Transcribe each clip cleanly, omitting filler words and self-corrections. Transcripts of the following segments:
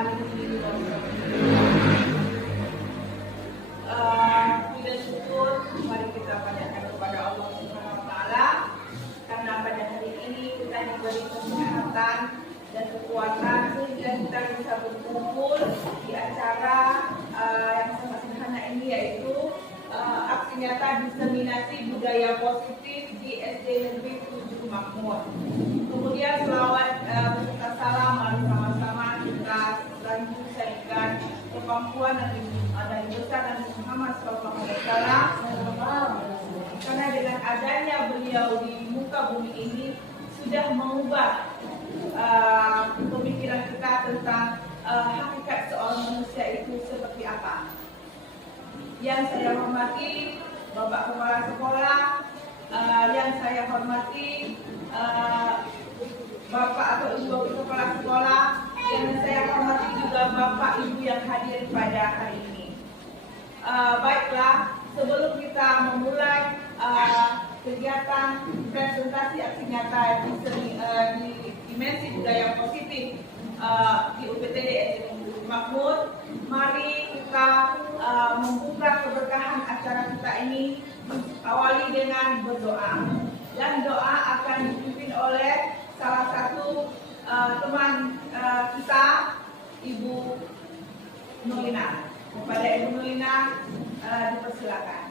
alihi wasallam. Puji dan syukur mari kita panjatkan kepada Allah Subhanahu wa taala karena pada hari ini kita diberi kesehatan dan kekuatan sehingga kita bisa berkumpul di acara yang sangat sederhana ini, yaitu aksi nyata diseminasi budaya positif di SD Negeri 7 Makmur. Kemudian selawat beserta salam mari sama-sama kita lanjut sajikan kemampuan dan besar Nabi Muhammad SAW, karena dengan adanya beliau di muka bumi ini sudah mengubah pemikiran kita tentang hakikat seorang manusia itu seperti apa. Yang saya hormati Bapak Kepala Sekolah, yang saya hormati Bapak atau Ibu Kepala Sekolah, dan saya hormati juga Bapak Ibu yang hadir pada hari ini. Baiklah, sebelum kita memulai kegiatan presentasi aksi nyata di dimensi budaya positif di UPTD SD Makmur, mari kita membuka keberkahan acara kita ini awali dengan berdoa, dan doa akan dipimpin oleh salah satu teman kita, Ibu Nurlina. Kepada Ibu Nurlina dipersilakan.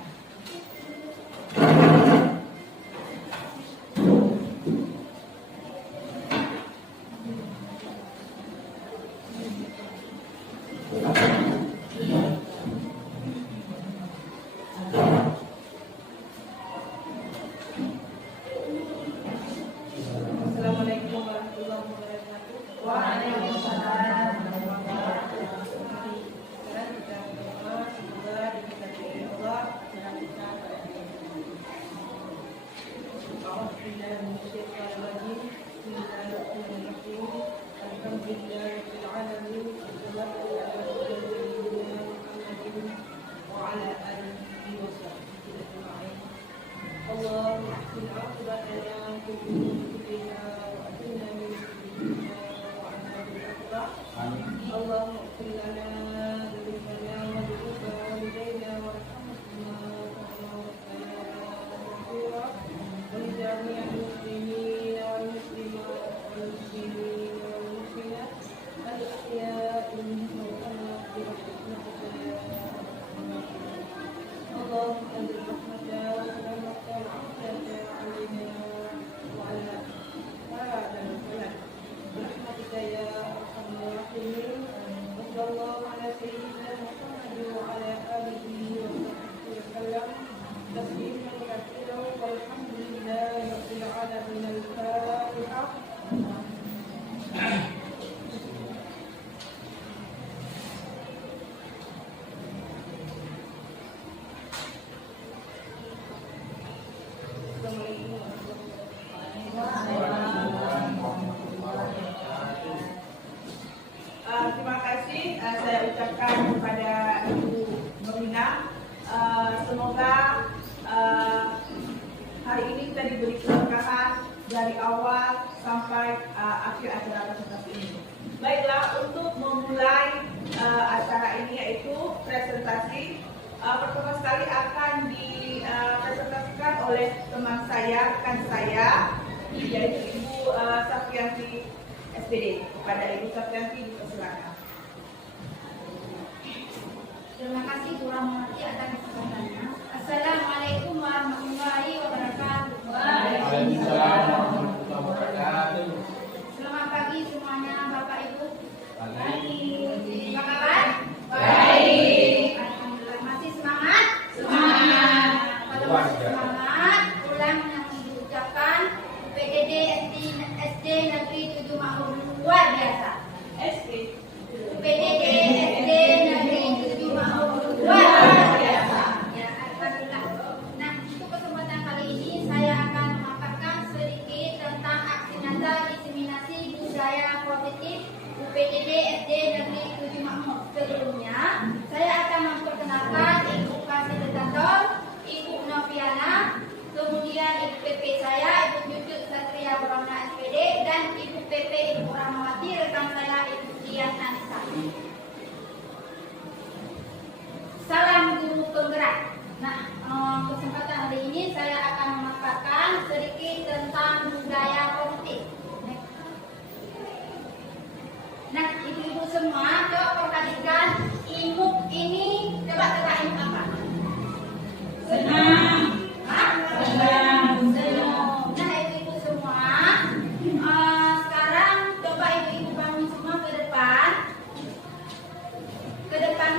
Assalamualaikum warahmatullahi wabarakatuh. Waalaikumsalam. Sekarang kita berdoa semoga diberkati Allah dalam kita pada hari ini. Bismillahirrahmanirrahim. Bismillahirrahmanirrahim. Alhamdulillahirabbil alamin. Wassalatu wassalamu ala sayyidina Muhammadin wa ala alihi wa sahbihi ajma'in. Allahumma ahsin 'aqibatana fi umurina wa atina min syururi wa 'adzabil akbar. Allahumma ighfir lana dhunubana wa dhunub walidayna warhamhuma kama rabbayana saghira wa li jami'il muslimina wal muslimat wal muslimin wal muslimat al ahya'i minhum wal amwat bi rahmatika ya arhamar rahimin. Allahumma anzil rahmata wa salamata wa 'afiyata 'alaina wa 'ala hadal balad bi rahmatika ya arhamar rahimin. Sallallahu ala sayyidina Muhammad wa ala alihi wa sahbihi wa sallam tasliman katsiran walhamdulillahi rabbil alamin. Al-Fatihah. Assalamualaikum warahmatullahi wabarakatuh. Terima kasih saya ucapkan kepada Ibu Nurlina. Semoga hari ini kita diberi keberkahan dari awal sampai akhir acara presentasi ini. Baiklah, untuk memulai acara ini yaitu presentasi, pertama sekali akan dipresentasikan oleh teman saya, rekan saya, yaitu Ibu Safianti SPD. Kepada Ibu Safianti dipersilakan. Terima kasih Bu Rahmawati atas kesempatannya. Assalamualaikum warahmatullahi wabarakatuh. Waalaikumsalam warahmatullahi wabarakatuh. Selamat pagi semuanya Bapak Ibu. Baik. Apa kabar? Baik. Alhamdulillah. Masih semangat? Semangat. Kalau masih semangat, ulang yang diucapkan PDD SD Negeri 7 Makmur luar biasa. PDD SD Negeri 7 Makmur luar biasa. Ya, alhamdulillah. Nah, untuk kesempatan kali ini saya akan memaparkan sedikit tentang aksi nyata diseminasi budaya positif UPTD SD Negeri 7 Makmur. Sebelumnya, saya akan memperkenalkan Ibu Fasilitator, Ibu Noviana, kemudian Ibu PP saya, Ibu Jujut Satria Borona SPD, dan Ibu PP Ibu Rahmawati, rekan saya Ibu Dian Anissa. Salam guru penggerak. Nah, kesempatan hari ini saya akan memaparkan sedikit tentang budaya positif. Nah, ibu-ibu semua, coba perhatikan imuk ini, coba tebakin apa? Senang. Hah? Senang. Senyum. Nah, ibu-ibu semua, sekarang coba ibu-ibu bangun semua ke depan. Ke depan.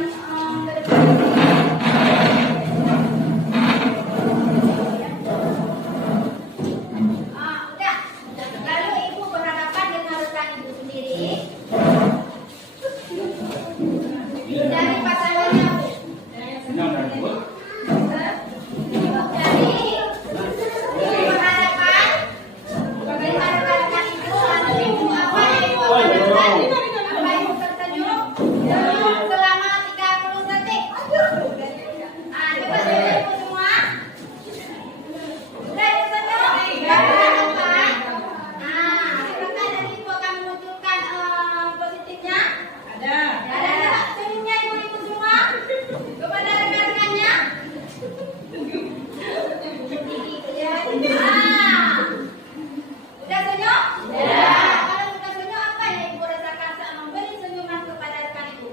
Udah. Lalu ibu berhadapan dengan rekan ibu sendiri. Dari pasangannya, Bu. Senang dan good. Jadi, ibu berhadapan dengan rekan ibu. Lalu ibu apa yang ibu lakukan? Apa ibu tersenyum? Selama 30 detik. Coba senyum ibu semua. Sudah tersenyum? Berhadapan. Apakah dari ibu akan menunjukkan positifnya? Ada. Ada nggak senyumnya ibu-ibu semua? Kepada rekan-rekannya? Udah senyum? Kalau sudah senyum, apa yang ibu rasakan saat memberi senyuman kepada rekan ibu?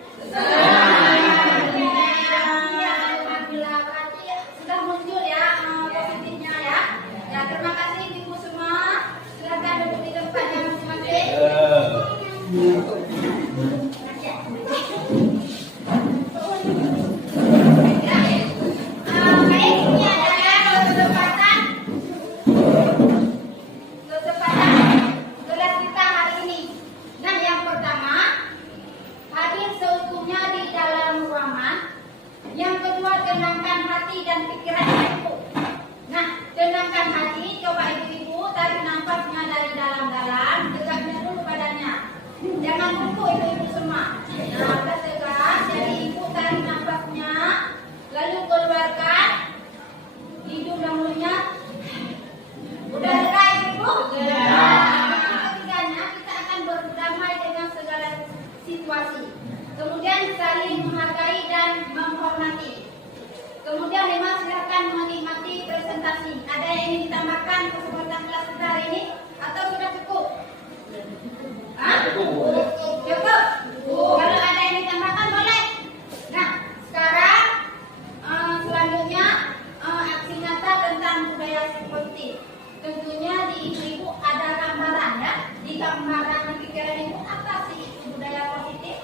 Ya, alhamdulillah. Berarti sudah muncul ya positifnya ya. Ya, terima kasih ibu semua. Silakan duduk di tempatnya masing-masing. Baik, ini adalah kesempatan kelas kita hari ini. Nah, yang pertama, hadir seutuhnya di dalam ruangan. Yang kedua, tenangkan hati dan pikiran ibu. Nah, tenangkan hati, coba ibu-ibu tarik nafasnya dari dalam-dalam, tegaknya dulu badannya. Jangan dulu ibu-ibu semua. Nah, udah tegak, jadi ibu tarik nafasnya, lalu keluarkan hidung dan mulutnya. Udah lega ibu? Ketiganya kita akan berdamai dengan segala situasi. Kemudian saling menghargai dan menghormati. Kemudian 5, silakan menikmati presentasi. Ada yang ingin ditambahkan kesempatan kelas kita hari ini atau sudah cukup? Hah? Cukup. Kalau ada yang ditambahkan boleh. Nah, sekarang selanjutnya aksi nyata tentang budaya positif. Tentunya di ibu ada gambaran ya. Di gambaran pikiran ibu apa sih budaya positif?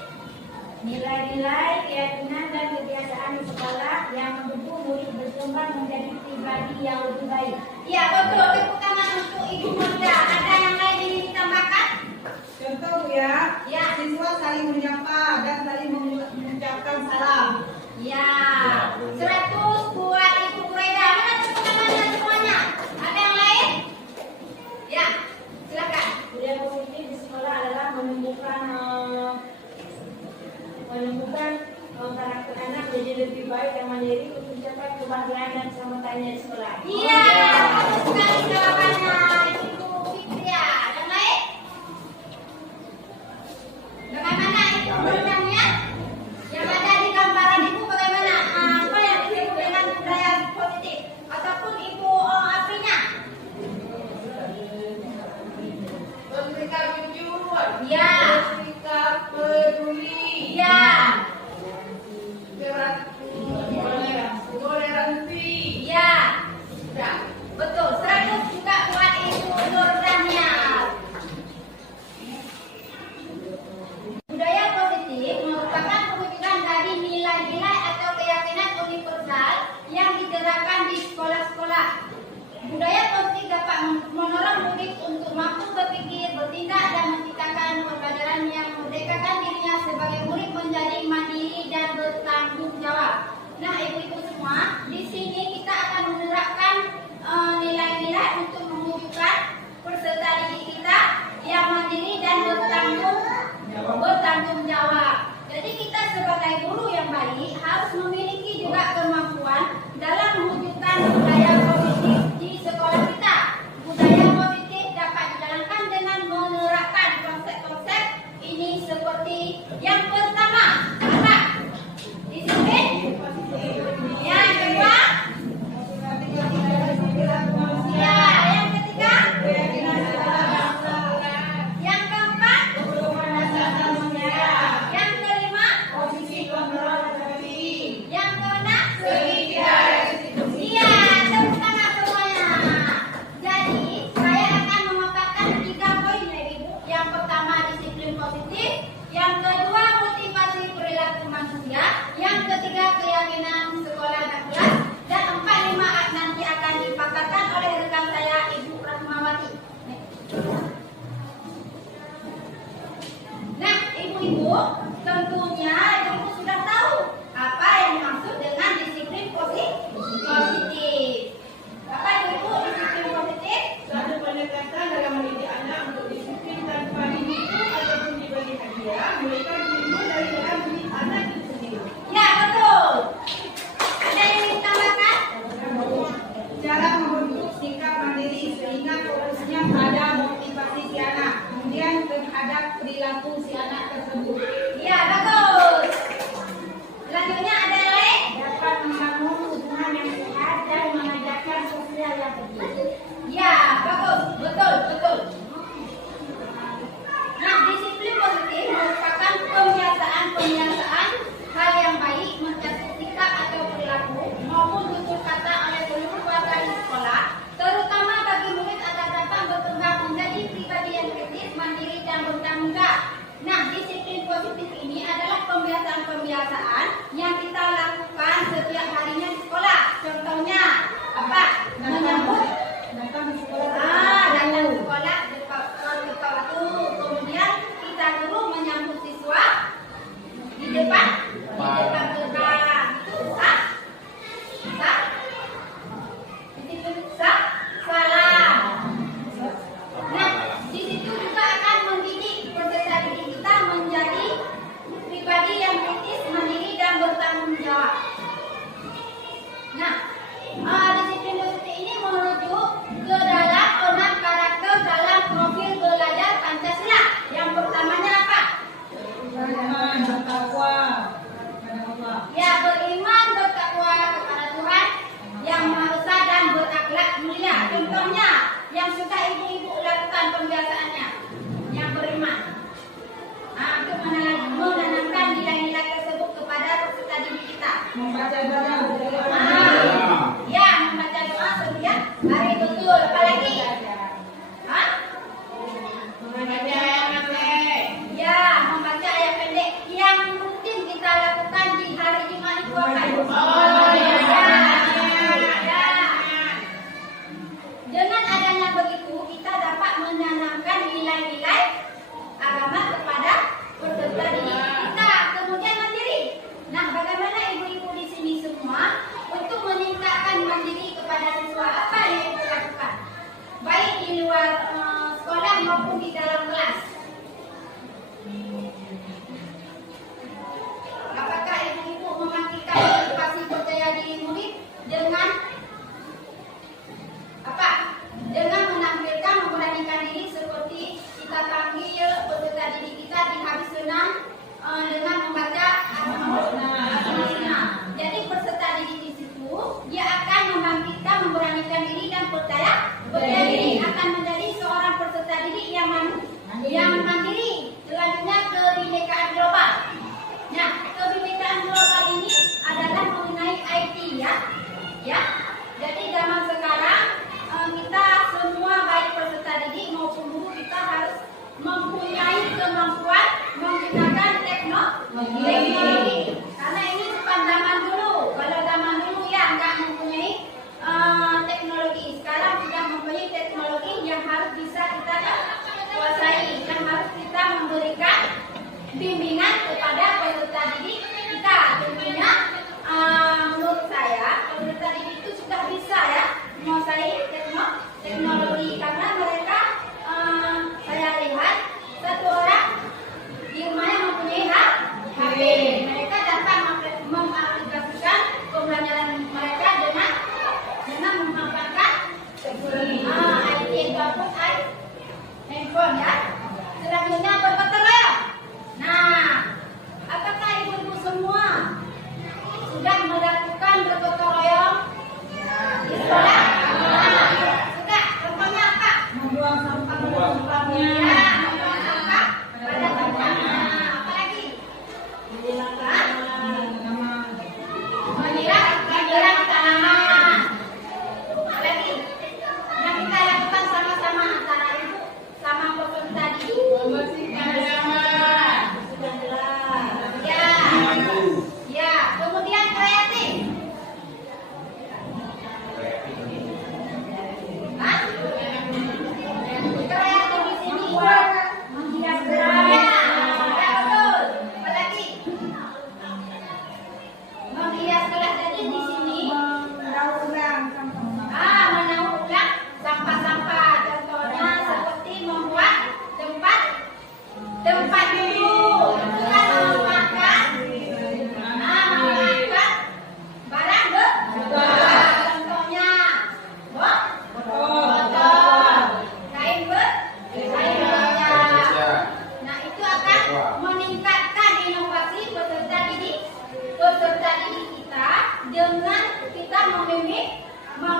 Nilai-nilai, keyakinan dan kebiasaan di sekolah yang mendukung murid berkembang menjadi pribadi yang lebih baik. Iya betul. Tepuk tangan untuk ibu muda. Ada yang lain ingin ditambahkan? Contoh Bu ya. Ya. Siswa saling menyapa dan saling mengucapkan salam. Ya. 100 buat ibu Kureda. Mana tepuk tangannya semuanya? Ada yang lain? Ya. Silakan. Budaya positif di sekolah adalah menumbuhkan karakter anak menjadi lebih baik dan mandiri untuk mencapai kebahagiaan dan keselamatannya di sekolah. Iya. Bagus sekali jawabannya ibu Fitria. Yang lain? Bagaimana ibu programnya? Yang ada di gambaran ibu bagaimana? Apa yang disebut dengan budaya positif? Ataupun ibu Afrinya? Memberikan jujur. Ya. Sikap peduli. Ya. Toleransi. Ya. Sudah. Betul. 100 juga buat ibu Nur Daniel. Budaya positif merupakan perwujudan dari nilai-nilai atau keyakinan universal yang diterapkan di sekolah-sekolah. Budaya positif dapat menolong murid untuk mampu berpikir, bertindak, dan menciptakan pembelajaran yang memerdekakan dirinya sebagai positif. Yang kedua, motivasi perilaku manusia. Yang ketiga, keyakinan sekolah dan kelas. Dan 4, 5 nanti akan dipaparkan oleh rekan saya, Ibu Rahmawati. Nah, ibu-ibu, tentunya ibu sudah tahu apa yang dimaksud dengan disiplin positif. Apa ibu disiplin positif? Satu pendekatan dalam mendidik anak untuk disiplin tanpa ditipu ataupun diberi hadiah, mereka timbul dari dalam diri anak itu sendiri. Ya, betul. Ada yang ingin tambahkan? Cara membentuk sikap mandiri sehingga fokusnya pada motivasi si anak, kemudian terhadap perilaku si anak tersebut. Ya, bagus. Selanjutnya ada lain? Dapat membangun hubungan yang sehat dan mengajarkan sosial yang baik. Ya, bagus. Betul, betul. Nah, disiplin positif merupakan pembiasaan hal yang baik mencatat sikap atau perilaku maupun tutur kata oleh seluruh warga di sekolah, terutama bagi murid agar dapat berkembang menjadi pribadi yang kritis, mandiri dan bertanggung jawab. Nah, disiplin positif ini adalah pembiasaan yang kita lakukan setiap harinya di sekolah. Contohnya apa? Menyambut Datang di sekolah datang sekolah tepat waktu. Kemudian kita suruh menyambut siswa di depan gerbang. Itu sah? Disiplin sah? Salah. Nah, di situ juga akan mendidik peserta didik kita menjadi pribadi yang kritis, mandiri dan bertanggung jawab. Nah, disiplin positif ini merujuk ke dalam 6 karakter dalam profil belajar Pancasila. Yang pertamanya apa? beriman, bertakwa kepada Allah. Ya, beriman, bertakwa kepada Tuhan yang Maha Esa dan berakhlak mulia. Contohnya, yang suka ibu-ibu lakukan pembiasaannya, yang beriman. Untuk menanamkan nilai-nilai tersebut kepada peserta didik kita. Membaca doa, Ya, membaca doa setiap hari, betul. Apalagi? membaca ayat pendek. Ya, membaca ayat pendek yang rutin kita lakukan di hari Jumat itu apa? Ya. Dengan adanya begitu, kita dapat menanamkan nilai-nilai agama kepada peserta didik kita. Kemudian mandiri. Nah, bagaimana ibu-ibu di sini semua untuk meningkatkan mandiri kepada siswa? Apa yang kita lakukan? Baik di luar sekolah maupun di dalam kelas. Apakah ibu-ibu memastikan edukasi percaya diri murid dengan apa? Dengan menampilkan memberanikan diri seperti kita panggil peserta didik kita di hari senam dengan membaca Asma. Jadi peserta didik di situ dia akan membangkitkan memberanikan diri dan percaya diri, akan menjadi seorang peserta didik yang mandiri. Selanjutnya kebinekaan global. Nah, kebinekaan global ini adalah mengenai IT ya. Jadi zaman sekarang kita semua baik peserta didik maupun guru kita harus mempunyai kemampuan menggunakan teknologi. Karena ini bukan zaman dulu. Kalau zaman dulu ya nggak mempunyai teknologi. Sekarang sudah mempunyai teknologi yang harus bisa kita kuasai, yang harus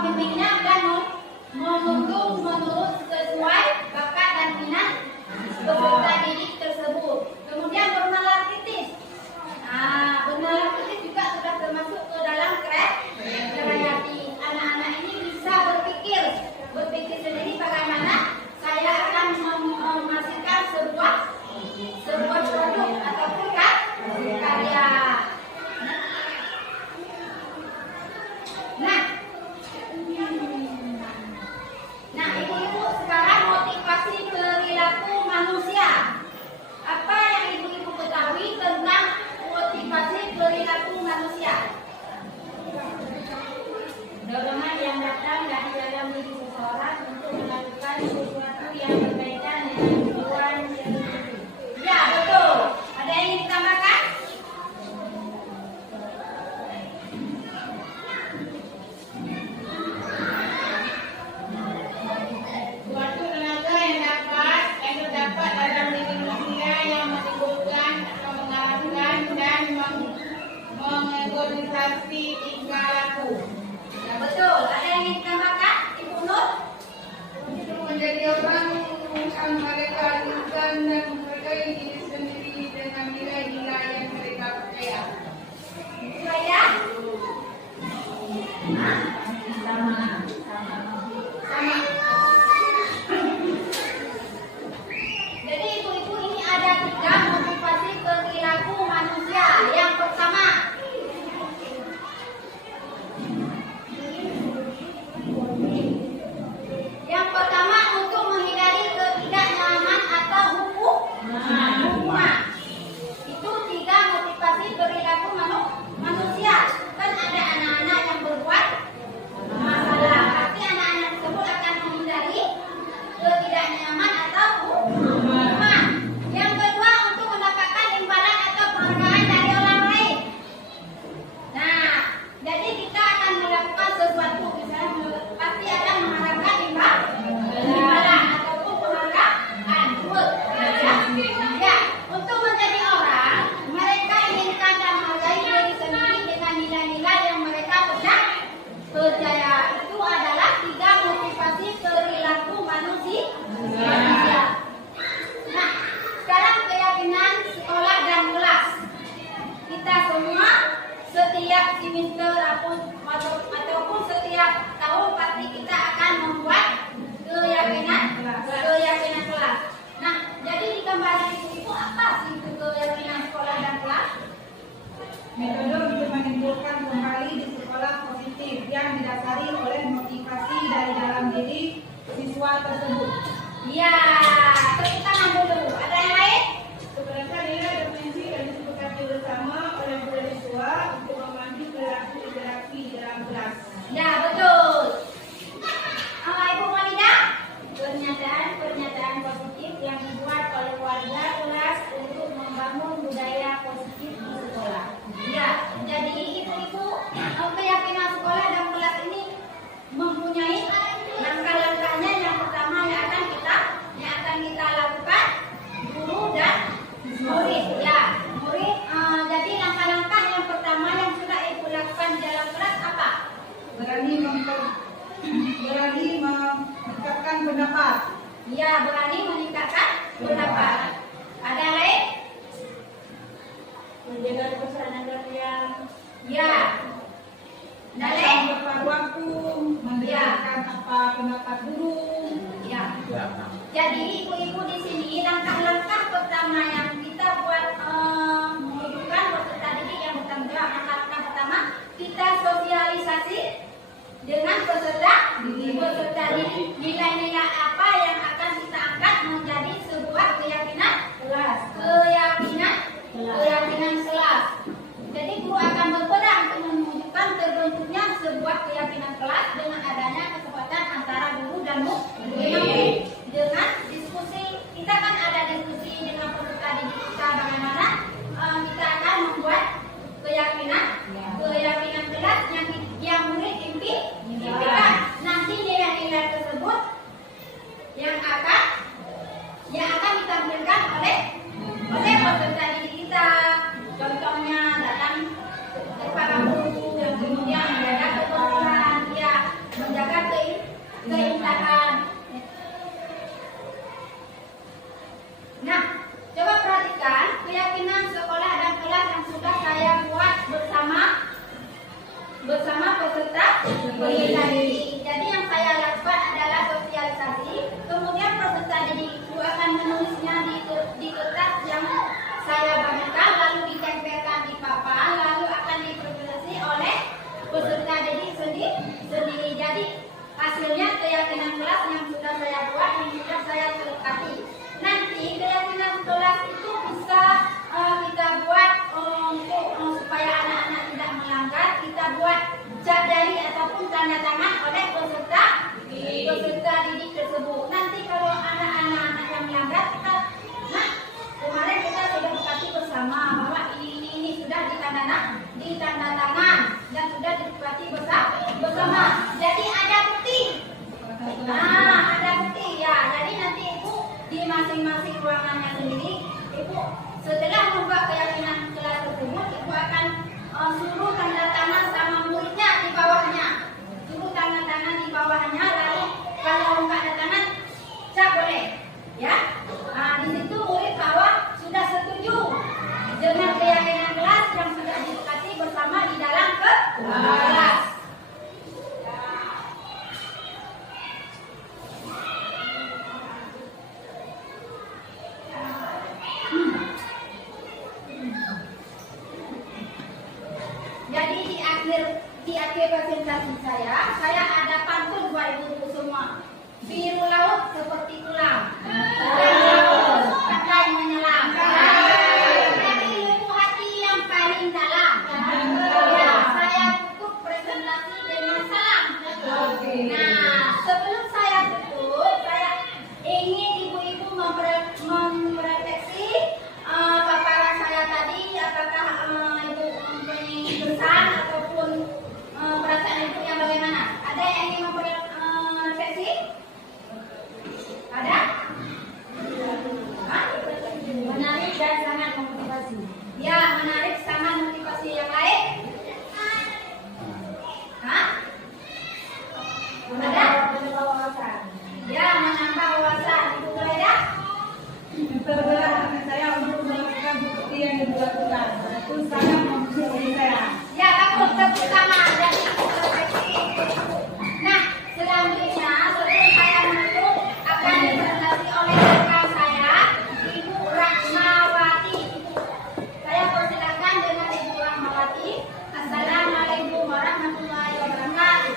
membimbingnya dan menuntun menurut sesuai bakat dan minat peserta didik tersebut. Kemudian bernalar kritis. Nah, bernalar kritis juga sudah termasuk ke dalam kreatif. Anak-anak ini bisa berpikir sendiri bagaimana saya akan menghasilkan sebuah produk ataupun karya. Nah, ibu-ibu sekarang motivasi perilaku manusia. Apa yang ibu-ibu ketahui tentang motivasi perilaku manusia? Dorongan yang datang dari dalam diri seseorang untuk melakukan sesuatu yang berkaitan dengan tujuan tertentu. Ya, betul. Ada yang ingin ditambahkan? Suatu tenaga yang terdapat dalam diri manusia yang menimbulkan atau mengarahkan dan mengorganisasi tingkah laku. Ya, betul. Ada yang ingin ditambahkan? Ibu Nur? Untuk menjadi orang yang mereka inginkan dan menghargai diri sendiri dengan nilai-nilai yang mereka percaya. Saya? Sama. Jadi ibu-ibu ini ada 3 motivasi perilaku manusia. Yang pertama, untuk menghindari ketidaknyaman atau hukuman. Itu 3 motivasi perilaku manusia. Kan ada anak-anak yang berbuat masalah, pasti anak-anak tersebut akan menghindari ketidaknyaman atau hukuman. Yang kedua, untuk mendapatkan imbalan atau penghargaan dari orang lain. Nah, jadi kita akan melakukan sesuatu, misalnya pasti akan mengharapkan imbalan ataupun penghargaan. Ya, untuk menjadi orang, mereka inginkan dan menghargai diri sendiri dengan nilai-nilai yang mereka percaya. Itu adalah 3 motivasi perilaku manusia. Nah, sekarang keyakinan sekolah dan kelas. Kita semua setiap semester ataupun setiap tahun pasti kita akan membuat keyakinan kelas. Nah, jadi di gambar itu apa sih itu keyakinan sekolah dan kelas? Metode untuk menimbulkan kembali di sekolah positif yang didasari oleh motivasi dari dalam diri siswa tersebut. Ya, tepuk tangan dulu. Ada yang lain? Sebenarnya nilai definisi dan disepakati bersama oleh guru siswa untuk memandu perilaku interaksi di dalam kelas. Ya, betul. Ibu Walida? Pernyataan positif yang dibuat oleh warga kelas untuk membangun budaya positif di sekolah. Ya, jadi ibu-ibu keyakinan sekolah dan kelas ini mempunyai langkah-langkahnya. Yang pertama yang akan kita lakukan, Jadi yang saya lakukan adalah sosialisasi. Kemudian peserta didik itu akan menulisnya di kertas yang saya bagikan, lalu ditempelkan di papan, lalu akan dipresentasi oleh peserta didik sendiri. Jadi hasilnya keyakinan kelas yang sudah saya buat, yang sudah saya sepakati. Nanti keyakinan kelas itu bisa kita buat untuk supaya anak-anak tidak melanggar. Kita buat cap jari ataupun tanda tangan oleh peserta didik tersebut. Nanti kalau anak-anak yang melanggar, kemarin kita sudah sepakati bersama bahwa ini sudah ditanda tangan dan sudah disepakati bersama. Jadi ada bukti. Ada bukti ya. Jadi nanti ibu di masing-masing ruangannya sendiri, ibu setelah membuat keyakinan kelas tersebut, ibu akan suruh tanda tangan sama muridnya di bawahnya. Suruh tanda tangan di bawahnya, lalu kalau enggak ada tangan, cap boleh. Ya. Di situ murid bahwa sudah setuju dengan keyakinan kelas yang sudah disepakati bersama di dalam kelas. Jadi di akhir presentasi saya ada pantun buat ibu-ibu semua. Biru laut seperti tulang, pandai menyelam. Tapi ilmu hati yang paling dalam. Ya, saya tutup presentasi dengan salam. Nah, sebelum saya tutup, saya ingin ibu-ibu memperhatikan paparan saya tadi. Apakah ibu mempunyai pesan ataupun perasaan ibu yang bagaimana? Ada yang ingin memperhatikan? Ada? Menarik dan sangat memotivasi. Ya, menarik, sangat motivasi yang lain. Ada? Menambah wawasan. Ya, menambah wawasan. Ibu Zulaida? Terbelah saya untuk melakukan bukti yang dilakukan. Itu sangat membantu saya. Ya, bagus. Tepuk tangan. Dan nah, selanjutnya sebelum saya menutup akan dipresentasi oleh rekan saya, Ibu Rahmawati. Saya persilakan dengan Ibu Rahmawati. Assalamualaikum warahmatullahi wabarakatuh.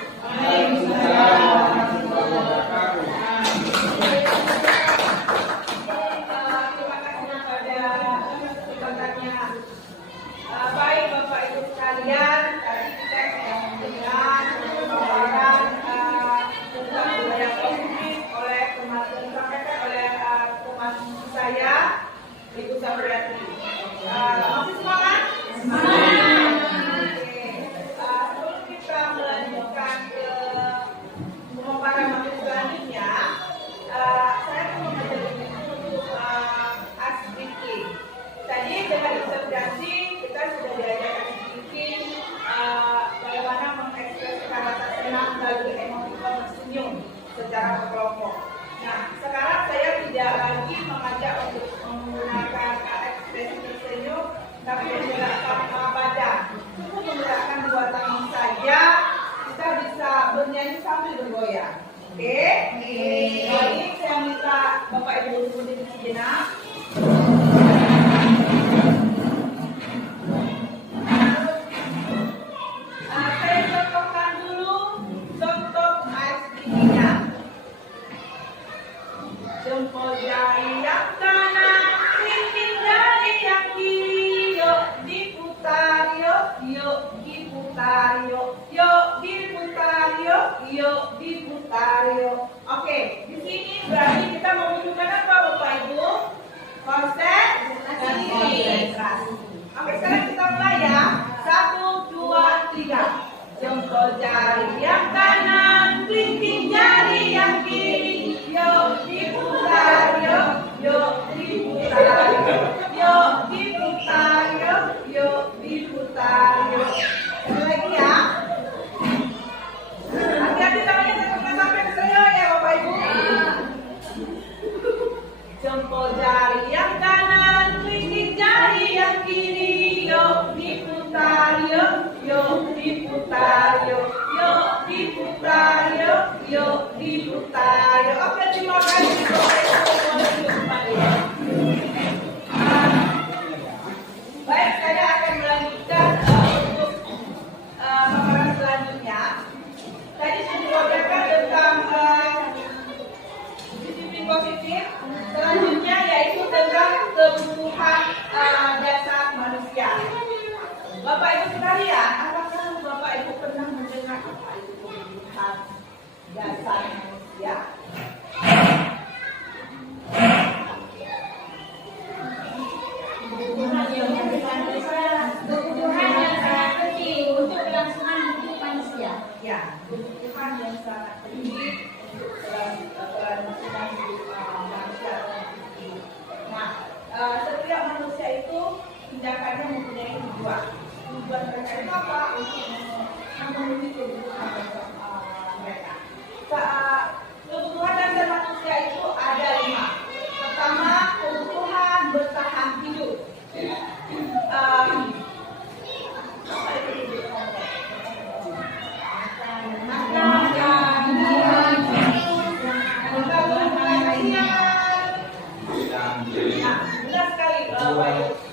Baik Bapak Ibu sekalian, tadi kita tindakannya mempunyai tujuan. Tujuan mereka itu apa? Untuk memenuhi kebutuhan mereka. Kebutuhan dasar manusia itu ada 5. Pertama, kebutuhan bertahan hidup. Apa itu kebutuhan? Benar sekali,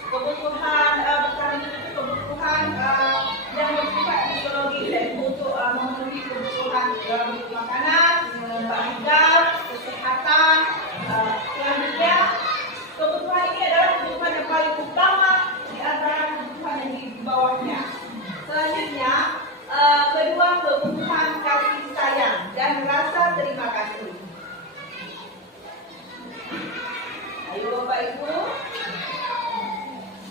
kebutuhan bertahan hidup itu kebutuhan yang bersifat fisiologi, dan untuk memenuhi kebutuhan dalam bentuk makanan, tempat tinggal, kesehatan. Selanjutnya, kebutuhan ini adalah kebutuhan yang paling utama di antara kebutuhan yang di bawahnya. Selanjutnya, kedua, kebutuhan kasih sayang dan rasa terima kasih. Ayo Bapak Ibu,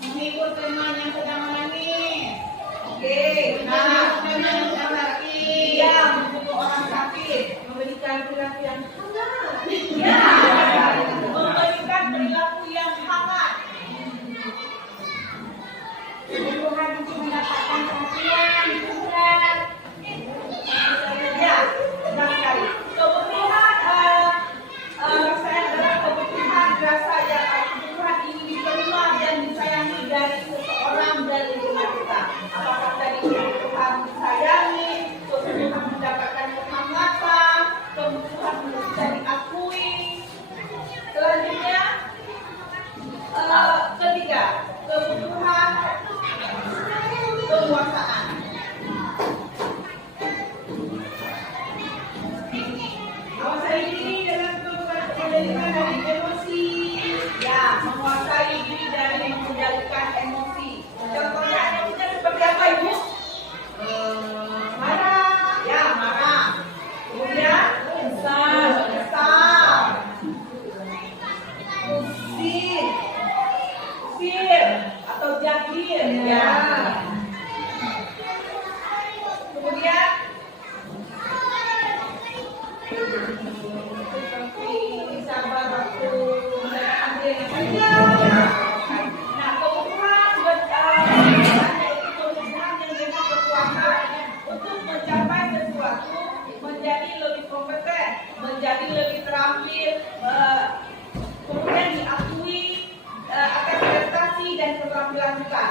mengikut tema yang sedang menangis. Oke, nah, tema yang sedang menangis. Ya, membunuh orang sakit, memberikan perilaku yang hangat. Ya, memberikan perilaku yang hangat. Kebutuhan untuk mendapatkan perhatian, hiburan. Ya, benar sekali. Kebutuhan rasa adalah kebutuhan rasa yang kebutuhan ingin diterima dan disayangi dari seseorang dan lingkungan kita. Apakah tadi kebutuhan disayangi, kebutuhan mendapatkan kehangatan, kebutuhan bisa diakui. Selanjutnya, ketiga, kebutuhan penguasaan. Menguasai diri dalam kepemilikan dari emosi. Ya, menguasai diri dari mengendalikan emosi. Contohnya emosinya seperti apa, Ibu? Marah. Ya, marah. Kemudian kesal. Usir atau jahil. Ya. Kemudian seperti sabar waktu mendapat yang nah, kebutuhan yaitu kebutuhan yang dengan kekuatan untuk mencapai sesuatu, menjadi lebih kompeten, menjadi lebih terampil, kemudian diakui atas prestasi dan keterampilan kita,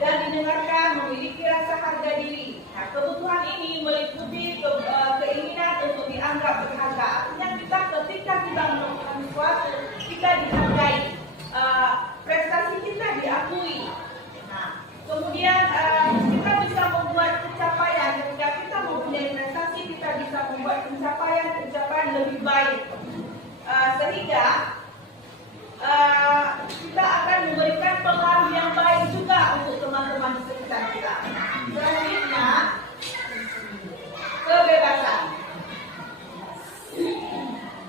dan didengarkan, memiliki rasa harga diri. Nah, kebutuhan ini meliputi keinginan untuk dianggap berharga. Artinya kita ketika kita melakukan sesuatu, kita dihargai, prestasi kita diakui. Nah, kemudian kita bisa membuat pencapaian. Ketika kita mempunyai prestasi, kita bisa membuat pencapaian lebih baik, sehingga kita akan memberikan pengaruh yang baik juga untuk teman-teman di sekitar kita. Selanjutnya, kebebasan.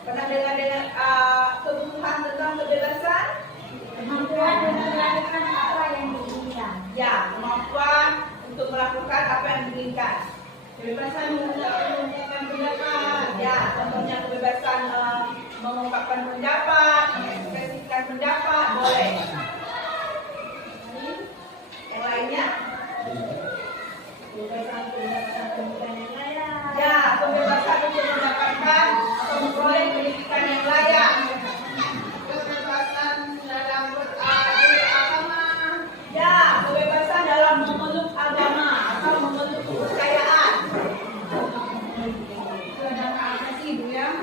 Pernah dengar kebutuhan tentang kebebasan? Kemampuan untuk melakukan apa yang diinginkan. Ya, kemampuan untuk melakukan apa yang diinginkan. Kebebasan mengungkapkan pendapat. Ya, contohnya kebebasan mengungkapkan pendapat, mengekspresikan pendapat, boleh. Yang lainnya? Kebebasan pendidikan yang layak. Ya, kebebasan untuk mendapatkan atau memperoleh pendidikan yang layak. Kebebasan dalam beragama. Ya, kebebasan dalam memeluk agama atau memeluk kepercayaan.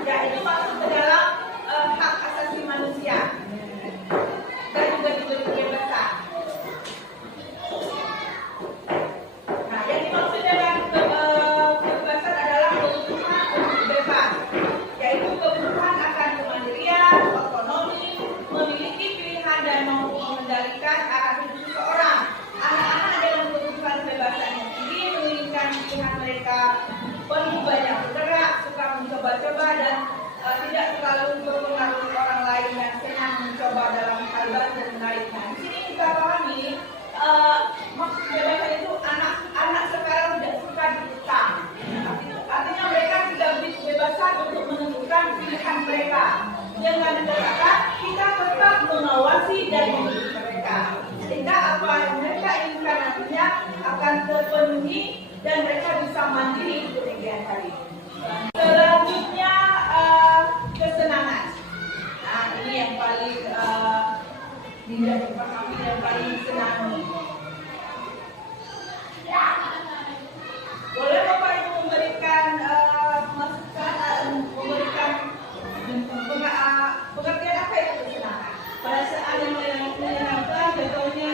Ya, itu masuk ke dalam hak asasi manusia. Dan juga diberi kebebasan. Nah, yang dimaksud dengan kebebasan adalah kebutuhan untuk bebas, yaitu kebutuhan akan kemandirian, otonomi, memiliki pilihan dan mampu mengendalikan arah hidup seseorang. Anak-anak dengan kebutuhan kebebasan yang tinggi menginginkan pilihan mereka, perlu banyak bergerak, suka mencoba-coba, dan tidak terlalu terpengaruh orang lain yang senang mencoba dalam hal baru dan menarik. Nah, di sini kita pahami maksud kebebasan itu anak sekarang tidak suka dikekang. Artinya mereka tidak diberi kebebasan untuk menentukan pilihan mereka. Dengan kata kita tetap mengawasi dan mendidik mereka. Sehingga apa akan terpenuhi dan mereka bisa mandiri untuk kegiatan hari ini. Selanjutnya kesenangan. Nah, ini yang paling tidak dipahami dan paling disenangi. Boleh Bapak Ibu memberikan masukan, memberikan pengertian apa itu kesenangan? Pada saat yang menyenangkan, contohnya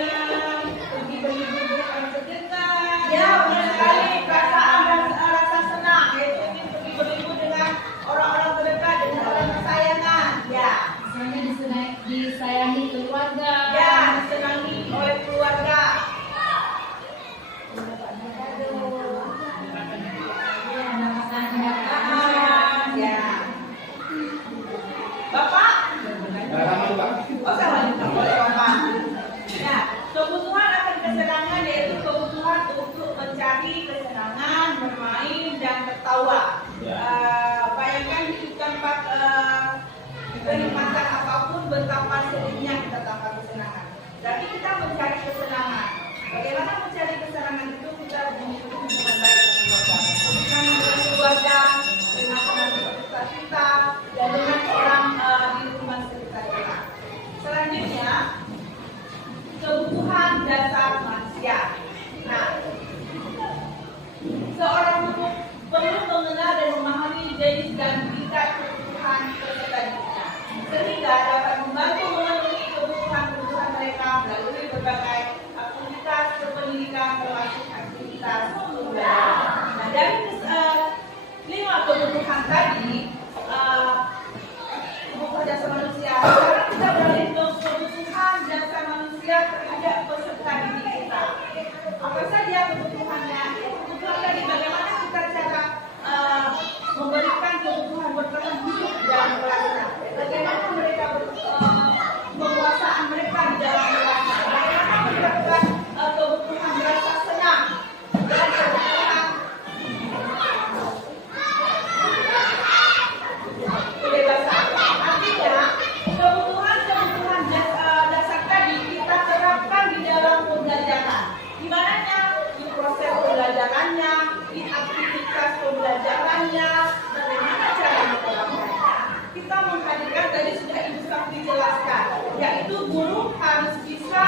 pergi berlibur sejenak. Ya, benar sekali. Perasaan dan rasa senang, yaitu ingin pergi berlibur dengan orang-orang terdekat, dengan orang kesayangan. Ya. Misalnya disayangi keluarga. Ya, disenangi oleh keluarga. Ya. Bapak? Oh, salah juga boleh Bapak. Ya, kebutuhan akan kesenangan yaitu kebutuhan untuk mencari kesenangan, bermain dan tertawa. Bayangkan hidup tanpa kenikmatan apapun, betapa sedihnya kita tanpa kesenangan. Berarti kita mencari kesenangan. Bagaimana mencari kesenangan itu kita memiliki hubungan baik dengan keluarga, dengan orang sekitar kita, dan dengan orang di rumah sekitar kita. Selanjutnya, kebutuhan dasar manusia. Nah, seorang guru perlu mengenal dan memahami jenis dan tingkat kebutuhan peserta didiknya, sehingga dapat membantu memenuhi kebutuhan-kebutuhan mereka melalui berbagai aktivitas kependidikan termasuk aktivitas pembelajaran. Nah, dari 5 kebutuhan tadi, kebutuhan dasar manusia, sekarang kita beralih ke kebutuhan dasar manusia terhadap peserta didik kita. Apa saja kebutuhannya? Kebutuhan tadi bagaimana kita cara memberikan kebutuhan bertahan hidup dalam kelas. Bagaimana mereka penguasaan mereka di dalam kelas. Bagaimana mendapatkan kebutuhan rasa senang dan kebutuhan kebebasan. Artinya kebutuhan dasar tadi kita terapkan di dalam pembelajaran. Di mananya? Di proses pembelajarannya, di aktivitas pembelajarannya, bagaimana cara menerapkannya. Kita menghadirkan tadi sudah Ibu Sakti jelaskan, yaitu guru harus bisa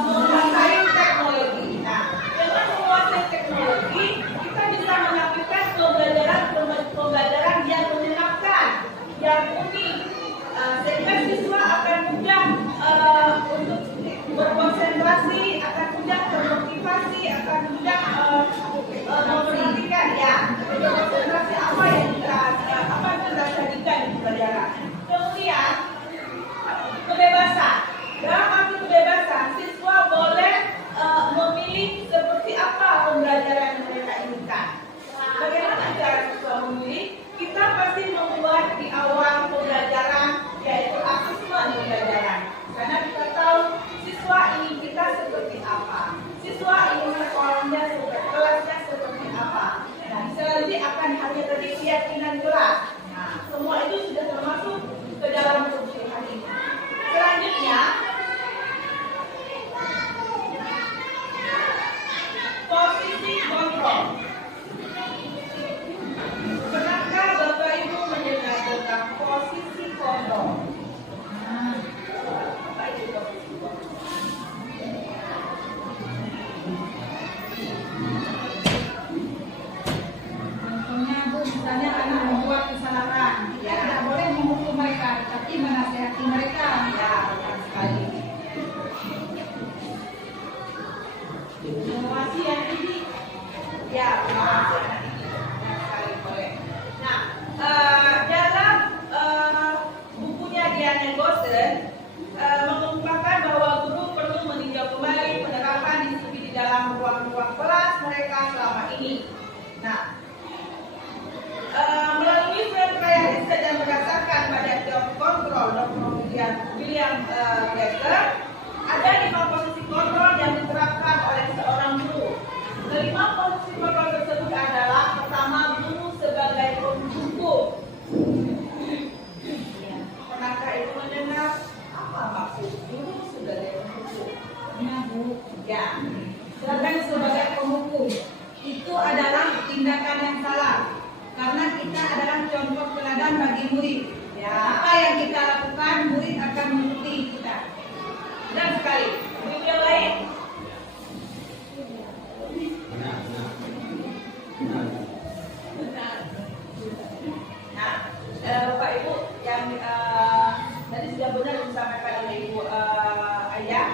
menguasai teknologi. Nah, dengan menguasai teknologi, kita bisa melakukan pembelajaran yang menyenangkan, yang unik, sehingga siswa akan mudah untuk berkonsentrasi, akan mudah termotivasi, akan mudah memperhatikan ya, konsentrasi apa yang kita jadikan di pelajaran. Kemudian kebebasan. Dalam arti kebebasan, siswa boleh memilih seperti apa pembelajaran yang mereka inginkan. Bagaimana cara siswa memilih? Kita pasti membuat di awal pembelajaran, yaitu asesmen pembelajaran. Karena kita tahu siswa ingin kita seperti apa, siswa ingin sekolahnya kelasnya seperti apa. Nah, selanjutnya akan hanya tadi keyakinan kelas. Nah, semua itu sudah termasuk ke dalam kebutuhan ini. Selanjutnya, posisi kontrol. Pernahkah Bapak Ibu mendengar tentang posisi kontrol? Apa itu posisi kontrol? Contohnya Bu, misalnya anak membuat kesalahan, kita tidak boleh menghukum mereka, tapi menasihati mereka. Ya, benar sekali. Mengawasi anak didik. Ya, mengawasi anak didik. Benar sekali, boleh. Nah, dalam bukunya Diane Gossen mengungkapkan bahwa guru perlu meninjau kembali penerapan disiplin di dalam ruang-ruang kelas mereka selama ini. Nah, melalui serangkaian riset yang berdasarkan pada teori kontrol Dr. William Glasser, ada 5 posisi kontrol yang diterapkan oleh seorang guru. Kelima posisi kontrol tersebut adalah: pertama, guru sebagai penghukum. Pernahkah Ibu mendengar apa maksud guru sebagai penghukum? Ya Bu. Ya, sedangkan sebagai penghukum. Itu adalah tindakan yang salah. Karena kita adalah contoh teladan bagi murid. Ya, apa yang kita lakukan, murid akan mengikuti kita. Benar sekali. Murid yang lain? Nah, Bapak Ibu yang tadi sudah benar disampaikan oleh Ibu Ayah.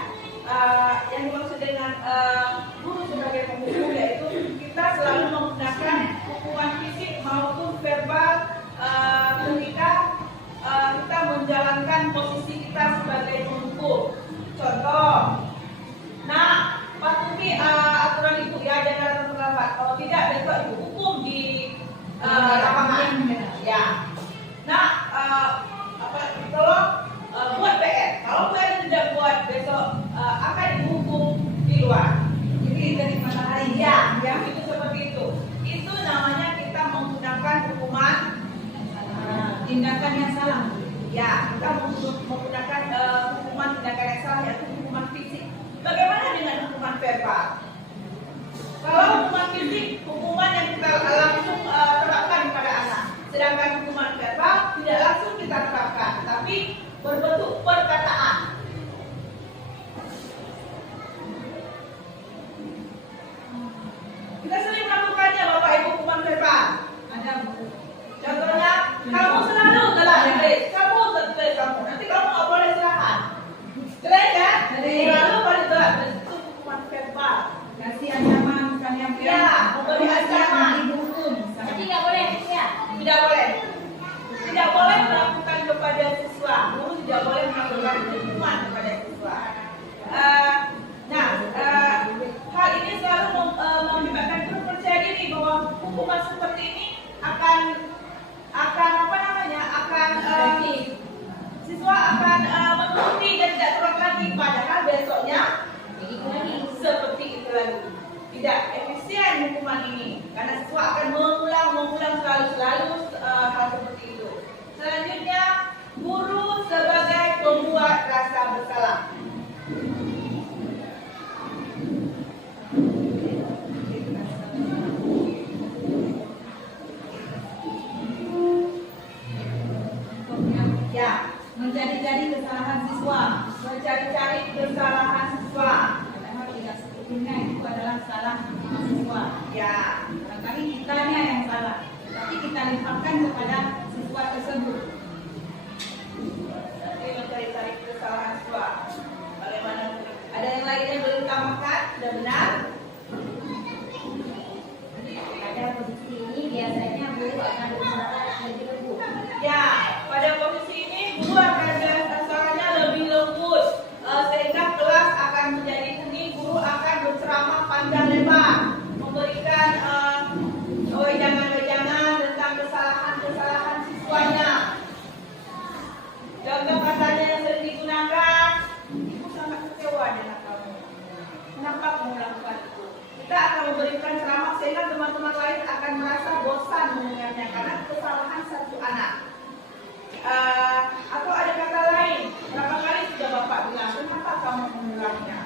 Yang dimaksud dengan guru sebagai penghukum yaitu kita selalu menggunakan hukuman fisik maupun verbal ketika kita menjalankan posisi kita sebagai penghukum. Contoh, nah patuhi aturan ibu ya, jangan datang terlambat. Kalau tidak besok ibu hukum di lapangan. Ya. Nah, tolong buat PR. Kalau PR tidak buat besok akan dihukum di luar. Jadi dari matahari ya, itu seperti itu. Itu namanya kita menggunakan hukuman tindakan yang salah. Ya, kita menggunakan hukuman tindakan yang salah yaitu hukuman fisik. Bagaimana dengan hukuman verbal? Kalau hukuman fisik, hukuman yang kita langsung terapkan kepada anak. Sedangkan hukuman verbal tidak langsung kita terapkan, tapi berbentuk perkataan. Kita sering melakukannya Bapak Ibu hukuman verbal. Ada contohnya, kamu selalu telah tulis, kamu tertulis kamu. Nanti kamu nggak boleh silakan. Keren ya? Selalu pada telah itu hukuman verbal. Kasih ancaman misalnya. Ya, memberi ancaman. Dihukum. Jadi nggak boleh ya? Tidak boleh. Tidak boleh melakukan kepada siswa. Guru tidak boleh melakukan hukuman kepada siswa. Hal ini selalu menyebabkan guru percaya diri bahwa hukuman seperti ini akan siswa akan menuruti dan tidak terulang lagi, padahal besoknya seperti itu lagi. Tidak efisien hukuman ini karena siswa akan mengulang selalu hal seperti itu. Selanjutnya, guru sebagai pembuat rasa bersalah. Ya, mencari-cari kesalahan siswa. Mencari-cari kesalahan siswa. Padahal tidak sepenuhnya itu adalah salah siswa. Ya, barangkali kitanya yang salah, tapi kita limpahkan kepada siswa tersebut. Jadi mencari-cari kesalahan siswa. Bagaimana? Ada yang lain yang boleh ditambahkan? Sudah benar? Pada posisi ini biasanya guru akan bersuara lebih lembut. Ya, pada posisi ini guru akan suaranya lebih lembut sehingga kelas akan menjadi hening. Guru akan berceramah panjang lebar, memberikan wejangan-wejangan tentang kesalahan-kesalahan siswanya. Contoh katanya yang sering digunakan, ibu sangat kecewa dengan kamu. Kenapa kamu melakukan itu? Kita akan memberikan ceramah sehingga teman-teman lain akan merasa bosan mendengarnya karena kesalahan satu anak. Atau ada kata lain, berapa kali sudah Bapak bilang, kenapa kamu mengulangnya?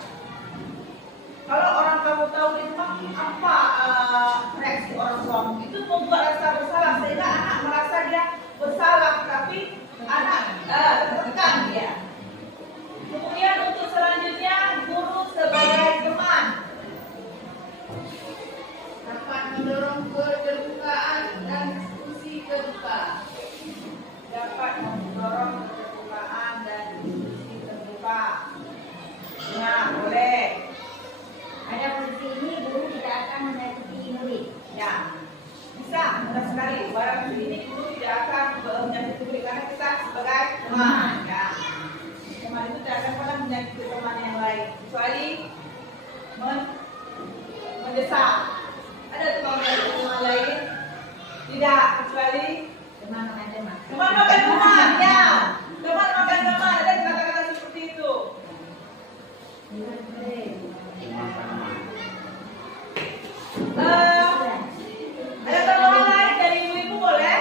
Kalau orang kamu tahu di rumah, apa reaksi orang tuamu? Itu membuat rasa bersalah sehingga anak merasa dia bersalah, tapi anak tertekan dia. Kemudian untuk selanjutnya, guru sebagai teman dapat mendorong keterbukaan dan diskusi terbuka. Dapat mendorong keterbukaan dan diskusi terbuka. Nah, boleh. Pada posisi ini guru tidak akan menyakiti murid. Ya, bisa, mudah sekali. Barang ini guru tidak akan menyakiti murid karena kita sebagai teman. Ya, teman itu tidak akan pernah menyakiti teman yang lain kecuali mendesak. Ada teman lain? Tidak, kecuali Teman makan teman. teman makan teman, ya. Teman makan teman, ada kata-kata seperti itu. Ada tambahan lain dari ibu-ibu boleh?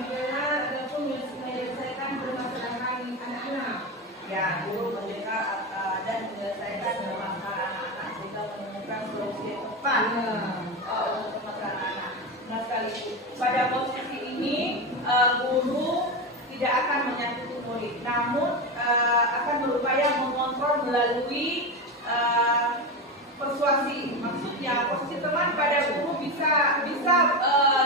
Bagaimana adapun menyelesaikan permasalahan anak-anak? Ya, supaya mengontrol melalui persuasi. Maksudnya posisi teman pada guru bisa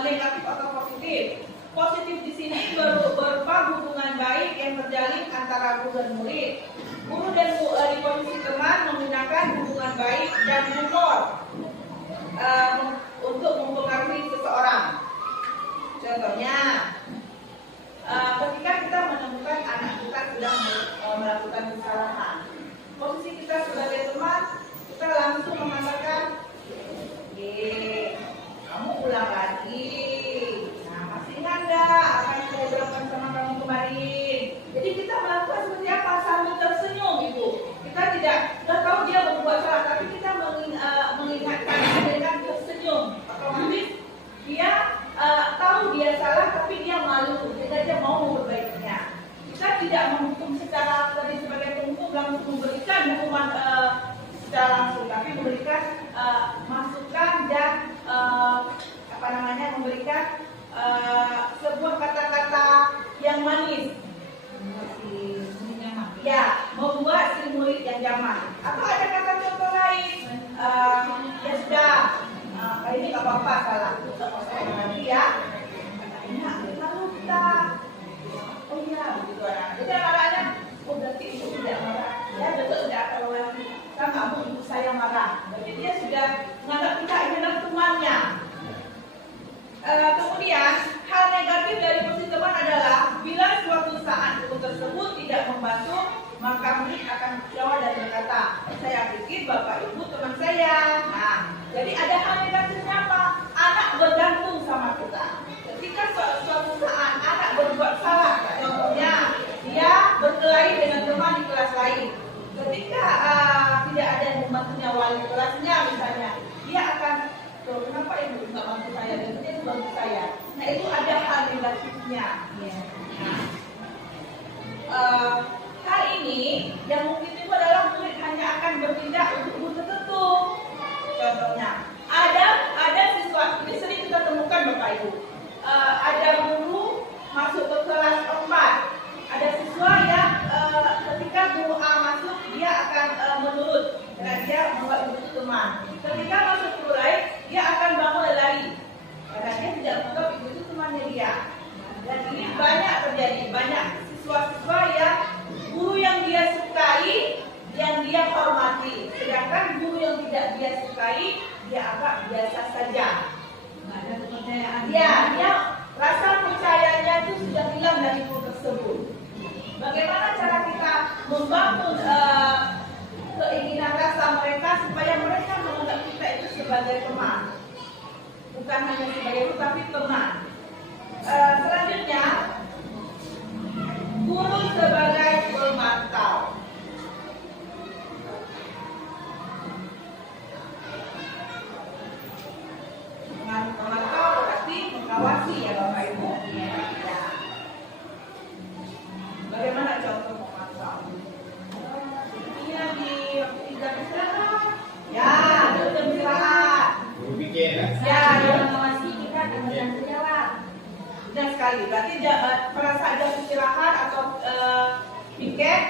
negatif atau positif. Positif di sini berupa hubungan baik yang terjalin antara guru dan murid. Guru dan di posisi teman menggunakan hubungan baik dan humor untuk mempengaruhi seseorang. Contohnya, ketika kita menemukan anak kita sedang melakukan kesalahan, posisi kita sebagai teman, kita langsung mengatakan, kamu ulang lagi. Nah, masih ingat nggak apa yang saya bilang sama kamu kemarin? Jadi kita melakukan seperti apa? Sambil tersenyum gitu. Kita tidak tahu dia berbuat salah, tapi kita mengingatkannya dengan tersenyum. Otomatis dia tahu dia salah, tapi dia malu. Dia mau memperbaikinya. Kita tidak menghukum secara tadi sebagai penghukum langsung memberikan hukuman secara langsung, tapi memberikan masukan dan memberikan sebuah kata-kata yang manis. Ya, membuat si murid yang nyaman. Atau ada kata contoh lain, ya sudah, kali ini nggak apa-apa salah, nanti ya. Ini lalu kita, oh iya begitu anak. Jadi anak-anaknya, oh berarti ibu tidak marah. Ya betul tidak akan lagi. Sama ibu saya marah. Jadi dia sudah menganggap kita ini adalah temannya. Kemudian hal negatif dari posisi teman adalah bila suatu saat guru tersebut tidak membantu, maka murid akan kecewa dan berkata, saya pikir bapak ibu teman saya. Nah, jadi ada hal negatifnya apa? Anak bergantung sama kita. Ketika suatu saat anak berbuat salah, contohnya dia berkelahi dengan teman di kelas lain. Ketika tidak ada yang membantunya wali kelasnya misalnya, dia akan, kenapa ibu nggak bantu saya? Dan dia bantu saya. Nah itu ada hal negatifnya. Hal ini yang mungkin itu adalah murid hanya akan bertindak untuk guru tertentu. Contohnya, ada siswa, ini sering kita temukan Bapak Ibu. Ada guru masuk ke kelas 4. Ada siswa yang ketika guru A masuk, dia akan menurut karena dia membuat guru itu teman. Ketika masuk guru lain, dia akan bangun lari karena dia tidak menganggap ibu itu temannya dia. Dan ini banyak terjadi, banyak siswa-siswa yang guru yang dia sukai, yang dia hormati, sedangkan guru yang tidak dia sukai, dia anggap biasa saja. Ada kepercayaan. Ya, dia rasa percayanya itu sudah hilang dari guru tersebut. Bagaimana cara kita membangun keinginan rasa mereka supaya mereka menganggap kita itu sebagai teman, bukan hanya sebagai guru tapi teman. Selanjutnya, guru sebagai pemantau. Pemantau berarti mengawasi ya Bapak Ibu. Ya. Bagaimana contoh memantau? Ini di jam istirahat. Ya, jam istirahat. Guru bikin ya? Ya, Yang mengawasi kita dengan tanggung jawab. benar sekali. Berarti pada saat jam istirahat atau piket,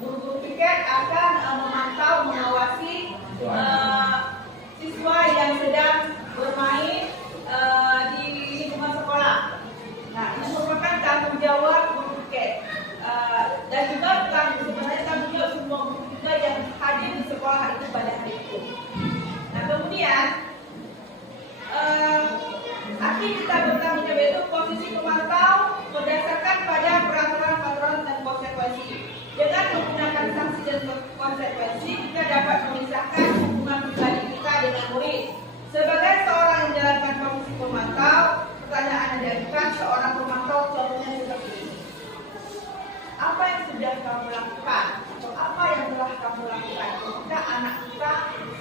guru-guru piket akan memantau, mengawasi siswa yang sedang bermain di lingkungan sekolah. Nah, ini merupakan tanggung jawab guru piket. Dan juga sebenarnya tanggung jawab semua guru juga yang hadir di sekolah itu pada hari itu. Nah, kemudian arti kita bertanggung jawab itu posisi pemantau berdasarkan pada peraturan dan konsekuensi. Dengan menggunakan sanksi dan konsekuensi, kita dapat memisahkan hubungan pribadi kita dengan murid. Sebagai seorang yang menjalankan posisi pemantau, pertanyaan yang diajukan seorang pemantau contohnya seperti ini. Apa yang sudah kamu lakukan atau apa yang telah kamu lakukan ketika anak kita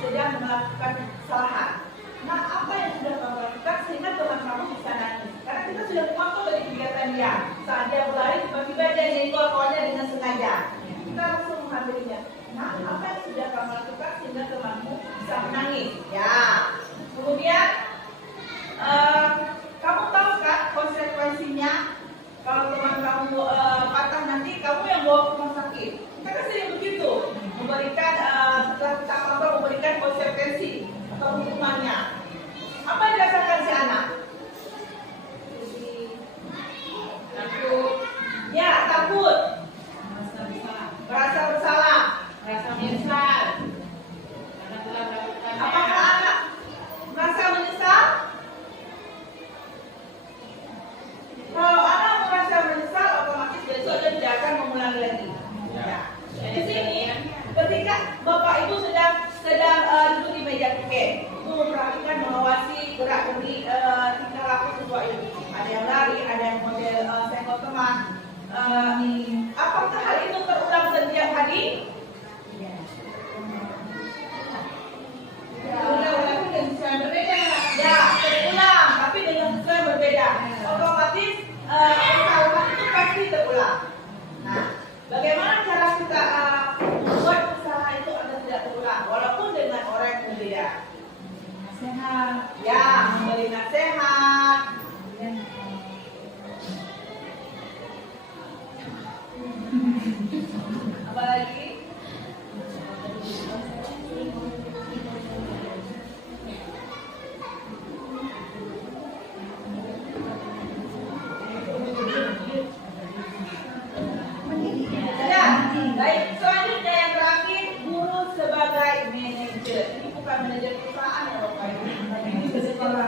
sedang melakukan kesalahan? Nah, apa yang sudah kamu lakukan sehingga teman kamu bisa nangis? Karena kita sudah memantau dari kegiatan dia. Saat dia berlari, tiba-tiba dia nyenggol kawannya dengan sengaja. Kita langsung mengambilnya. Nah, apa yang sudah kamu lakukan sehingga temanmu bisa menangis? Ya. Kemudian, kamu tahu kan konsekuensinya? Kalau teman kamu patah nanti, kamu yang bawa ke rumah sakit. Kita kan sering begitu. apakah hal itu terulang setiap hari? Terulang dengan cara berbeda. Ya, terulang, tapi dengan cara berbeda. Otomatis kesalahan itu pasti terulang. Nah, bagaimana cara kita membuat kesalahan itu agar tidak terulang, walaupun dengan orang yang berbeda? Sehat. Ya, memberi nasihat. Apa lagi? Ya, baik. Selanjutnya yang terakhir, guru sebagai manajer. Ini bukan manajer perusahaan ya Bapak Ibu. Ini sekolah.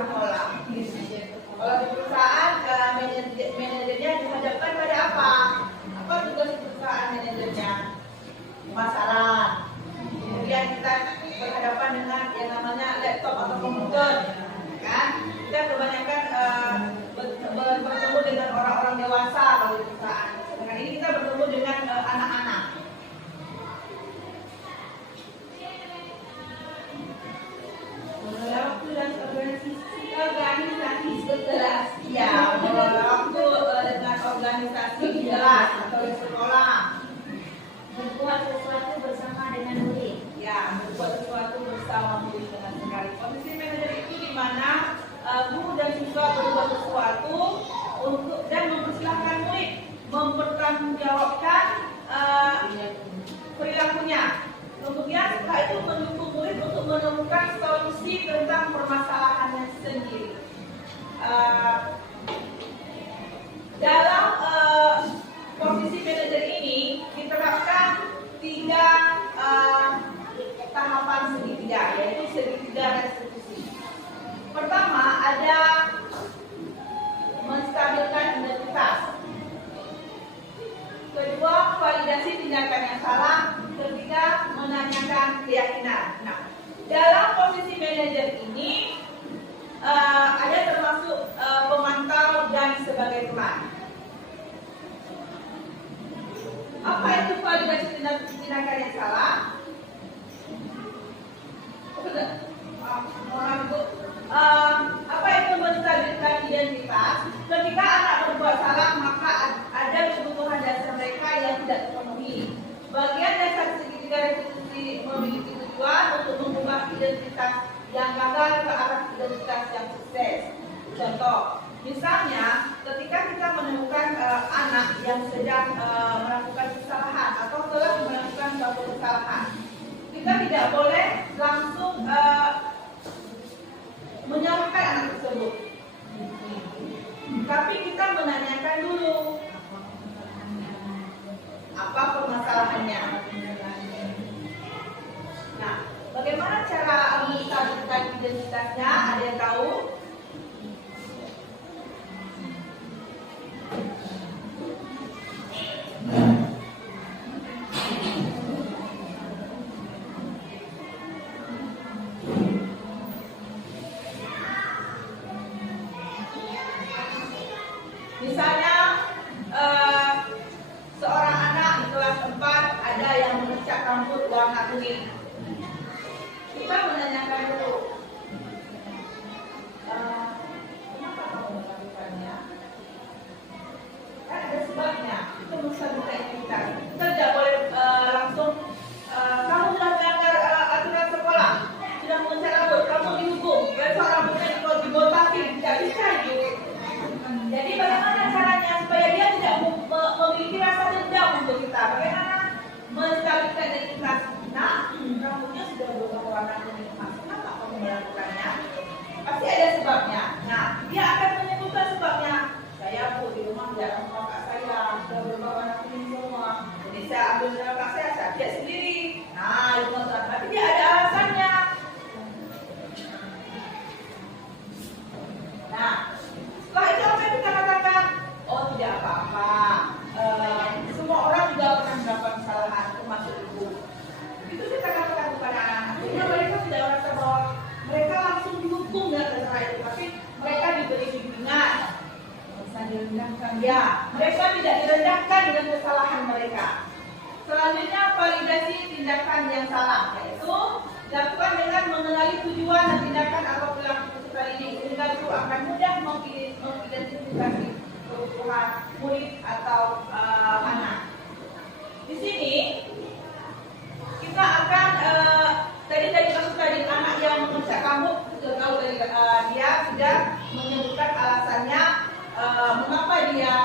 Kalau di perusahaan, manajernya dihadapkan pada apa? Apa tugas perusahaan manajernya? Pemasaran. Kemudian kita berhadapan dengan yang namanya laptop atau komputer, kan? Kita kebanyakan bertemu dengan orang-orang dewasa kalau di perusahaan. Sedangkan ini kita bertemu dengan anak-anak. Mengelola waktu dan organisasi sekelas. Ya, mengelola waktu dengan organisasi di kelas atau di sekolah. Berbuat sesuatu bersama dengan murid. Ya, berbuat sesuatu bersama murid dengan sekali. Posisi manajer itu di mana guru dan siswa berbuat sesuatu untuk dan mempersilahkan murid mempertanggungjawabkan perilakunya. Kemudian setelah itu mendukung murid untuk menemukan solusi tentang permasalahannya sendiri. Dalam posisi manajer ini diterapkan 3 tahapan segitiga, yaitu segitiga restitusi. Pertama ada menstabilkan identitas. Kedua, validasi tindakan yang salah. Ketiga, menanyakan keyakinan. Nah, dalam posisi manajer ini ada termasuk pemantau dan sebagai teman. Apa itu validasi tindakan yang salah? Apa itu menstabilkan identitas? Ketika anak berbuat salah, maka ada kebutuhan dasar mereka yang tidak terpenuhi. Bagian dasar segitiga restitusi memiliki tujuan untuk mengubah identitas yang gagal ke arah identitas yang sukses. Contoh, misalnya ketika kita menemukan anak yang sedang melakukan kesalahan atau telah melakukan suatu kesalahan, kita tidak boleh langsung menyalahkan anak tersebut, tapi kita menanyakan dulu apa permasalahannya. Nah, bagaimana cara menstabilkan identitasnya? Ada yang tahu? Misalnya seorang anak di kelas 4 ada yang mengecat rambut warna kuning. Kita menanyakan dulu, kenapa kamu melakukannya? Kan ada sebabnya. Itu menstabilkan kita. Kita tidak boleh langsung kamu sudah melanggar aturan sekolah, sudah mengecat rambut, kamu dihukum, besok rambutnya dibotakin, tidak bisa itu. Jadi bagaimana caranya supaya dia tidak memiliki rasa dendam untuk kita? Bagaimana menstabilkan identitas? Nah, Ya, mereka tidak direndahkan dengan kesalahan mereka. Selanjutnya validasi tindakan yang salah, yaitu dilakukan dengan mengenali tujuan dan tindakan atau perilaku peserta didik sehingga guru akan mudah mengidentifikasi kebutuhan murid atau anak. Di sini kita akan tadi kasus tadi anak yang mengecat rambut, sudah tahu dari dia sudah menyebutkan alasannya mengapa dia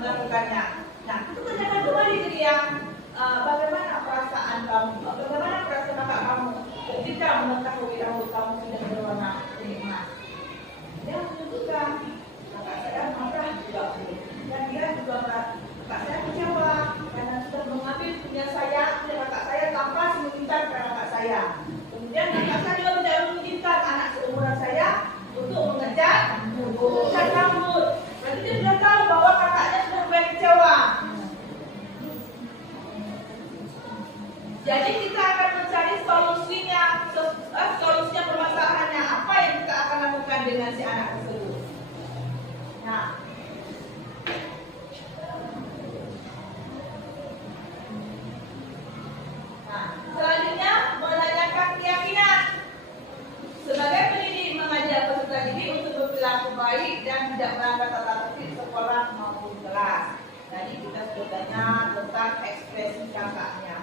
melakukannya. Nah, itu tanyakan kembali ke dia, bagaimana perasaan kamu, bagaimana perasaan kakak kamu ketika mengetahui rambut kamu sudah berwarna kuning emas. Dia menunjukkan kakak saya marah juga, dan dia juga kakak saya kecewa karena sudah mengambil punya saya, punya kakak saya tanpa mengizinkan kakak saya. Kemudian kakak saya juga tidak mengizinkan anak seumuran saya untuk mengecat rambut. Berarti dia sudah tahu bahwa kakaknya sudah mulai kecewa. Jadi kita akan mencari solusinya permasalahannya apa yang kita akan lakukan dengan si anak tersebut. Nah, selanjutnya menanyakan keyakinan. Sebagai pendidik mengajak peserta didik untuk berperilaku baik dan tidak melanggar tata tertib sekolah maupun kelas. Tadi kita sudah tanya tentang ekspresi kakaknya.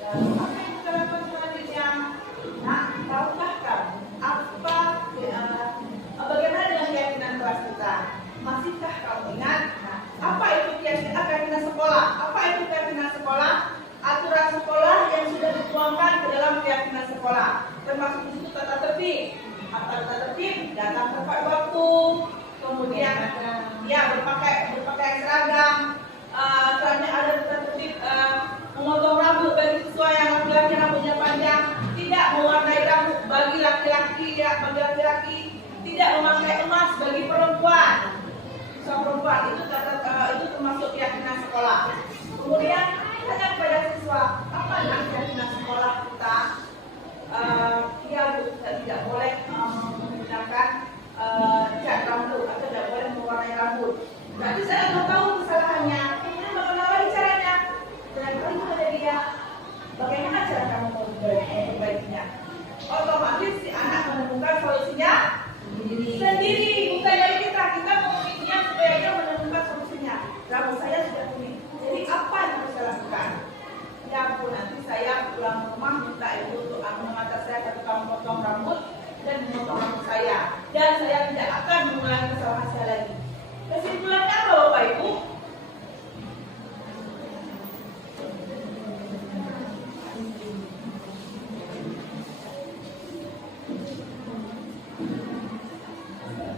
Lalu apa yang kita lakukan selanjutnya? Nah, tahukah kamu bagaimana dengan keyakinan kelas kita? Masihkah kamu ingat? Nah, apa itu keyakinan sekolah? Apa itu keyakinan sekolah? Aturan sekolah yang sudah dituangkan ke dalam keyakinan sekolah, termasuk di situ tata tertib. Apa tata tertib? Datang tepat waktu, kemudian berpakaian seragam. Selanjutnya ada tata tertib memotong rambut bagi siswa yang laki-laki rambutnya panjang, tidak mewarnai rambut bagi laki-laki, tidak memakai emas bagi perempuan. Siswa perempuan itu termasuk keyakinan sekolah. Kemudian tanya kepada siswa, apa keyakinan sekolah kita? Kita tidak boleh menggunakan cat rambut atau tidak boleh mewarnai rambut. Berarti saya sudah tahu kesalahannya. Kemudian bagaimana lagi caranya? Dengan kali kepada dia, bagaimana cara kamu memperbaikinya? Otomatis si anak menemukan solusinya sendiri, bukan dari kita. Kita memikirnya supaya dia menemukan solusinya. Rambut saya sudah kuning. Jadi apa yang harus saya lakukan? Ya ampun, nanti saya pulang ke rumah minta ibu untuk mengantar saya ke tukang potong rambut dan memotong rambut saya. Dan saya tidak akan mengulangi kesalahan saya lagi. Kesimpulannya apa Bapak Ibu?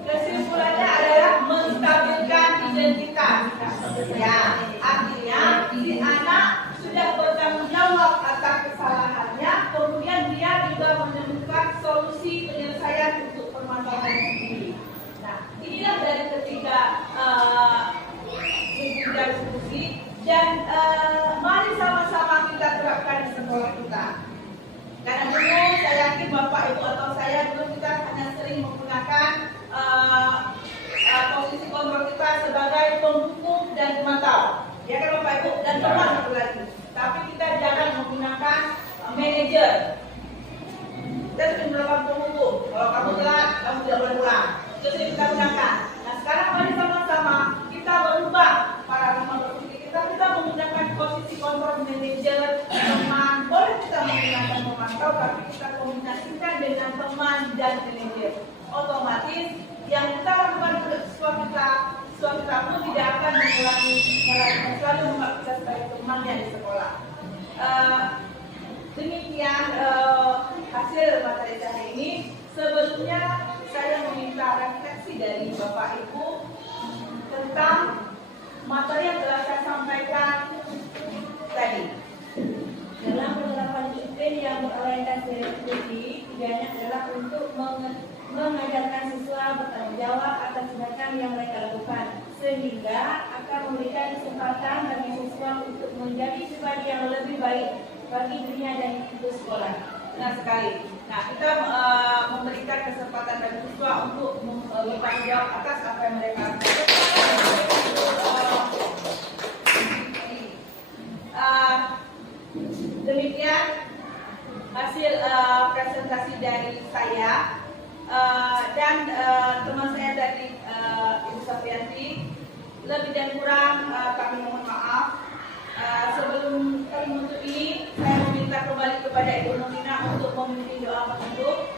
Kesimpulannya adalah menstabilkan identitas. Ya, artinya si anak sudah bertanggung jawab atas kesalahannya, kemudian dia juga menemukan solusi penyelesaian untuk permasalahan sendiri. Nah, inilah dari ketiga diskusi dan mari sama-sama kita terapkan di sekolah kita. Karena dulu saya yakin Bapak Ibu atau saya dulu kita hanya sering menggunakan posisi kontrol kita sebagai pembuku dan pemantau, ya kan Bapak Ibu, dan teman satu lagi. Tapi kita jangan menggunakan manajer. Kita sudah melakukan pembuku. Kalau kamu telat, kamu tidak boleh pulang. Itu yang kita gunakan. Nah sekarang mari sama-sama kita berubah paradigma berpikir kita. Kita menggunakan posisi kontrol manajer, teman. Boleh kita menggunakan pemantau, tapi kita kombinasikan dengan teman dan manajer. Otomatis yang kita lakukan pada siswa kita pun tidak akan mengulangi selalu menganggap kita sebagai temannya di sekolah. Demikian hasil materi saya ini. Sebelumnya saya meminta refleksi dari Bapak Ibu tentang materi yang telah saya sampaikan tadi. Dalam penerapan disiplin yang berorientasi refleksi, tujuannya adalah untuk mengajarkan siswa bertanggung jawab atas tindakan yang mereka lakukan, sehingga akan memberikan kesempatan bagi siswa untuk menjadi pribadi yang lebih baik bagi dirinya dan untuk sekolah. Benar sekali. Nah, kita memberikan kesempatan bagi siswa untuk bertanggung jawab atas apa yang mereka lakukan. Demikian hasil presentasi dari saya dan teman saya dari Ibu Saprianti. Lebih dan kurang kami mohon maaf. Sebelum kami menutup ini, saya meminta kembali kepada Ibu Nurina untuk memimpin doa penutup.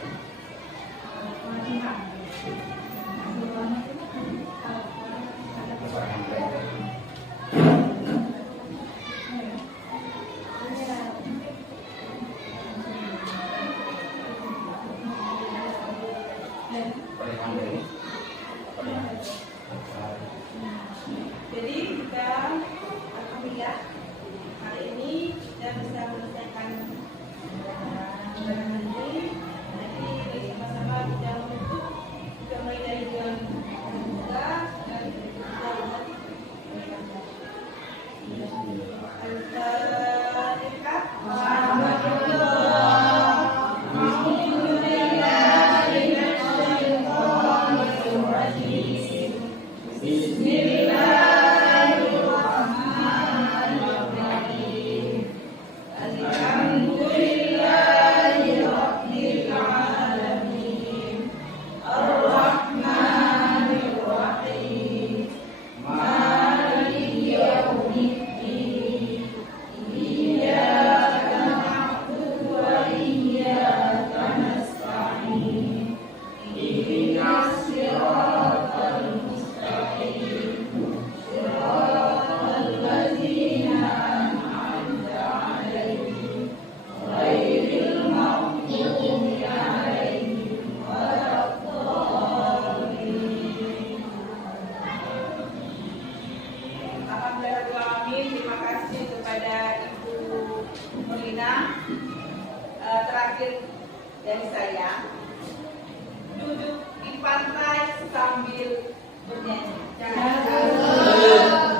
Jadi kita alhamdulillah hari ini kita bisa menyelesaikan undangan ini. Nanti sama-sama kita menutup, kita mulai dari bulan semoga dan terima kasih kepada Ibu Nurina. Terakhir dari saya, duduk di pantai sambil bernyanyi. Jangan